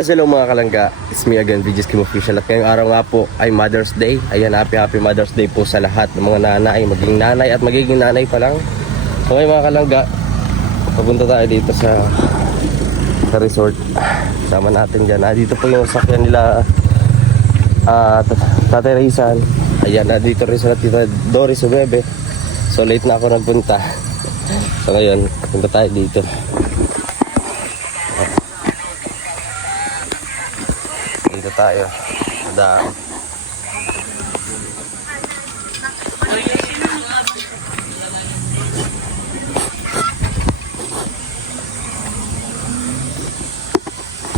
Hello mga kalangga, it's me again, VJ's Kim Official. At ngayong araw nga po ay Mother's Day. Ayan, happy Mother's Day po sa lahat ng mga nanay, maging nanay at magiging nanay pa lang. So ngayon mga kalangga, papunta tayo dito sa resort. Sama natin dyan. Dito po yung sakyan nila Tatay Rizal. Ayan, dito rin sa Tita Doris Ubebe. So late na ako nagpunta. So ngayon, punta tayo dito. Dito tayo. Daan.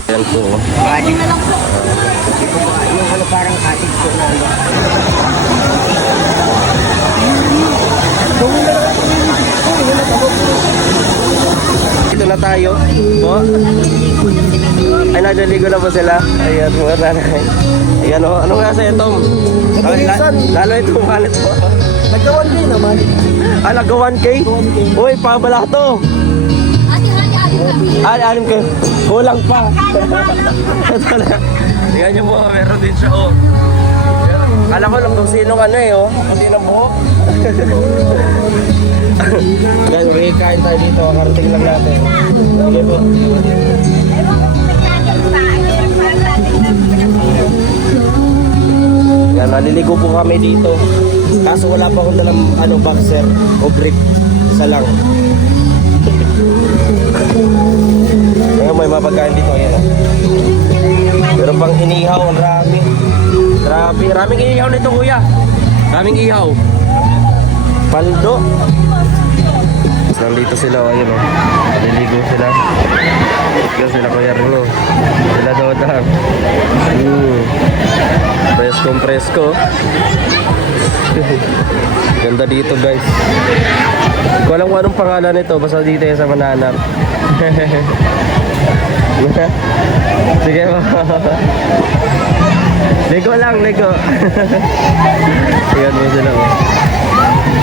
Yan po. Yung ano parang cottage ko na ano. Dito na tayo. Po. Ay, nagaligo na po sila. Ayan, mga nanay. Ayan, oh. Ano nga sa'yo, Tom? Lalo ito, malit po. Nagka-1K naman. Nagka-1K? Uy, pabala to. Anim kayo. Kulang pa. Tingnan nyo po, meron din siya, oh. Kala ko lang kung sinong ano eh, oh. Hindi na buhok. Guys, makikain tayo dito. Karating lang natin. Sige po. Yan, naliligo po kami dito. Kaso wala pa akong dalang boxer o brief. Isa lang. Ngayon may mapagkain dito. Ayan, oh. Pero pang inihaw, ang rami. Grabe, raming ihaw nito kuya. Raming ihaw. Paldo. Nandito sila, ayun o. Naliligo sila. Ito sila kuya Rino. Sila Dodang. Presko. Ganda dito guys. Hindi ko alam kung anong pangalan nito. Basta dito yan sa Mananap. Sige mo. Lego lang, Lego. Tingnan mo sila mo.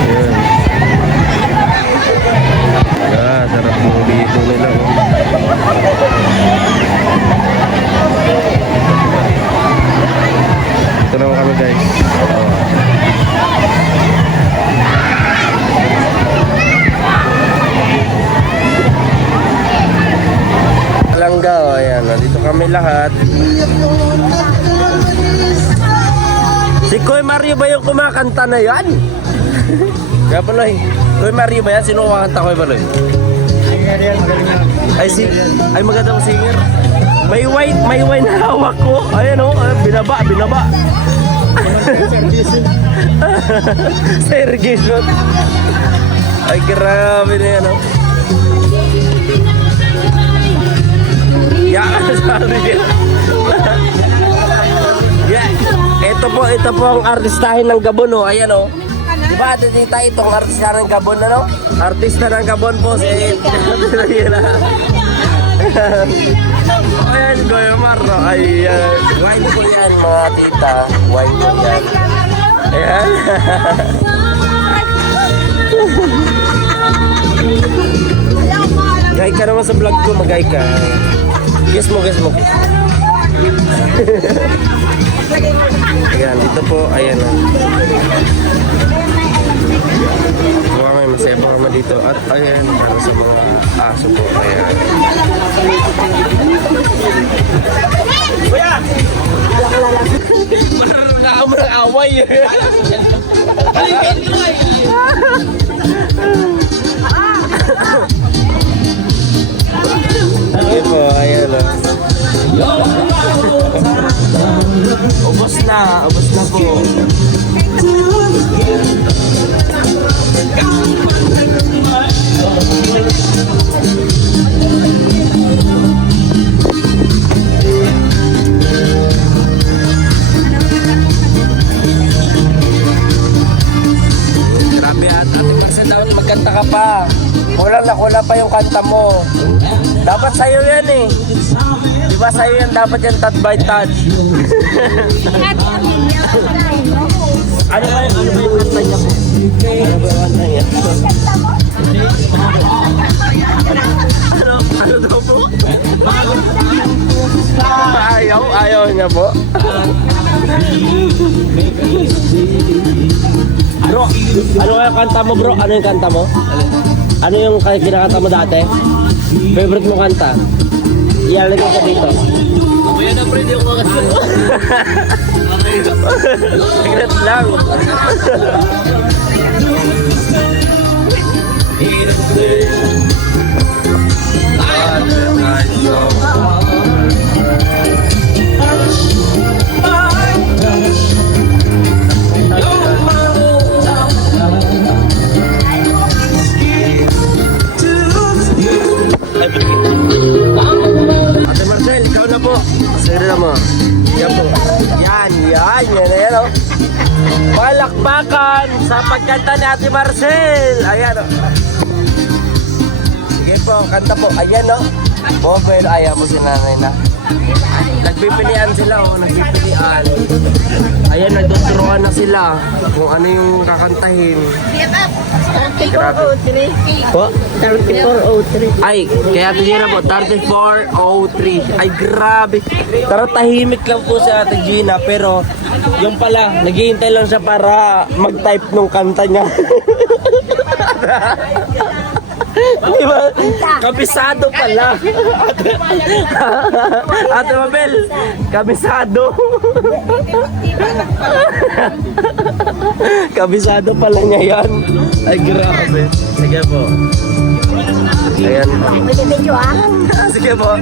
Ayan. Sarap mo dito nila. Ito naman kami guys. Langga, ayan. Dito kami lahat. Si Kuya Mario ba yung kumakanta na yan? Kaya pala eh. Kuya Mario ba yan? Sino kumakanta Kuya Mario? Ay maganda ko singer. May wine na hawak ko. Ayan o, binaba. Sergation. Ay grabe na yan o. Sabi niya. Ito po ang artistahin ng Gabon, oh. Ayan, oh. Diba, tita itong artista ng Gabon, ano? Artista ng Gabon po, si... Ayan, Kuya Mar, no? Ayan. Wine po yan, mga tita. Wine po yan. Ayan. Gay ka naman sa vlog ko, mag-gay ka. Guess mo. Ayan, dito po, ayan. Buka may masebo kami dito. At ayan, para sa mga aso po, ayan. Kuya! Parang na ako ng away. Ayan po, ayan o. Ubos na po. Grabe at ating magsandaw, magkanta ka pa. Kulang pa yung kanta mo. Dapat sa'yo yan eh. Diba sa'yo yan, dapat yan touch by touch. Ano ba yung kanta niya po? Ano ba yung kanta niya? Ano daw po? Ayaw niya po. Bro, ano yung kanta mo bro? Ano yung kanta mo? Ano yung kinakanta mo dati? Favorite mo kanta? Iyan ko ka dito. Kuya na pre, di ako makasama. Secret lang. Ate Marcel, ikaw na po. Sige na mo. Yan po. Yan. Ayan o. Palakpakan sa pagkanta ni Ate Marcel. Ayan o. Sige po, kanta po. Ayan o. Pero ayaw mo si nanay na. Nagpipilian sila o. Nagpipilian. Ayan, nagtuturuan na sila kung ano yung kakantahin. Grabe. 3403. Po? 3403. Ay, kaya Ate Gina po, 3403. Ay, grabe. Pero tahimik lang po si Ate Gina, pero yung pala, naghihintay lang siya para mag-type nung kanta niya. Di ba? Kabisado pala. Ate Mabel, kabisado. Kabisado pala niya yan. Ay, grabe. Sige po. Ayan. Video ah. Sige po.